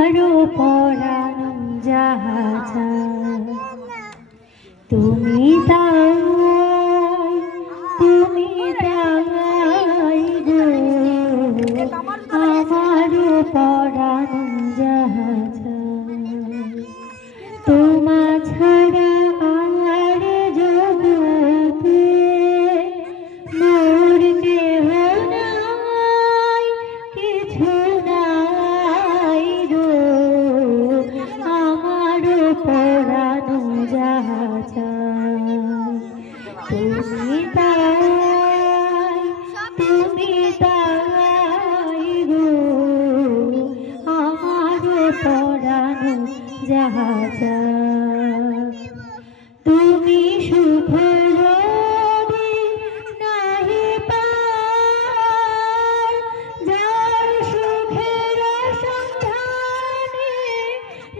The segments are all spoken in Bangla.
আমারও পরানো যাহা তুমি তাই গো আমারও পরানো যাহা তোমা ছাড়া আর জগতে মোর কেহ নাই কিছু নাই গো আমারও পরানো যাহা তুমি তাই গো আমারও পরানো যাহা তুমি সুখ যদি নাহি পাও যার সুখের সন্ধানে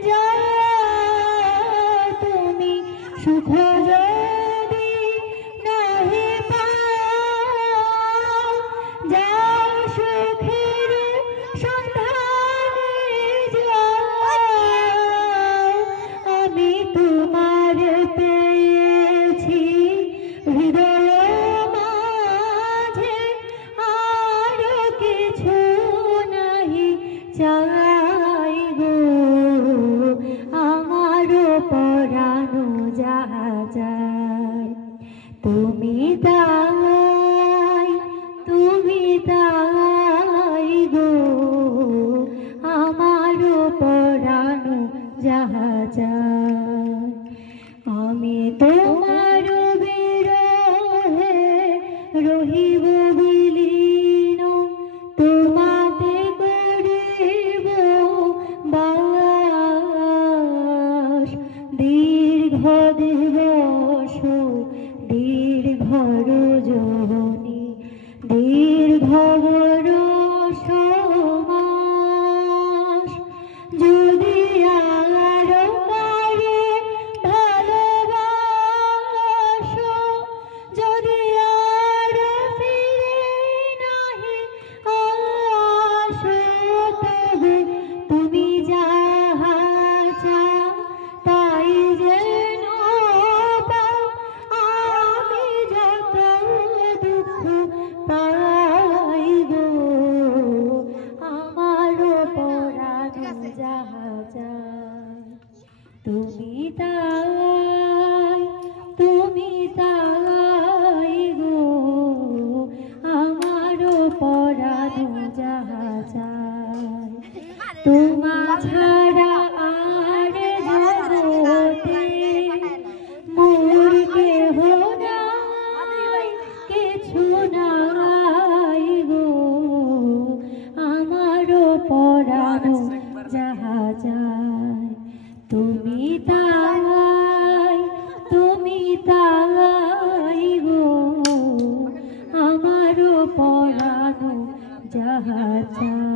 যাও তুমি সুখ যদি নাহি পাও যার সুখের সন্ধানে যাও আমি তোমার পেয়েছি হৃদয় মাঝে আর কিছু নাহি চাই গো আমারও পরানো যাহা চাই তুমি তাই গো আমারও পরানো যাহা চাই আমি তোমার বিরহে রহিব বিলীন তোমাতে করিব বাস দীর্ঘ দিবস দীর্ঘ রজনী দীর্ঘ বরষ মাস যদি আরো পারে ভালোবাসো যদি আরো ফিরে নাহি আসো তবে তুমি যাহা চাও তাই যেন পাও আমি যত দুঃখ পাই গো আমারও পরানো যাহা চাই তুমি তাই গো আমারও পরানো যাহা চাই তোমা ছাড়া আর জগতে মোর কেহ নাই কিছু নাই গো আমারও পরানো যাহা চাই তুমি তাই গো আমারও পরানো যাহা চাই।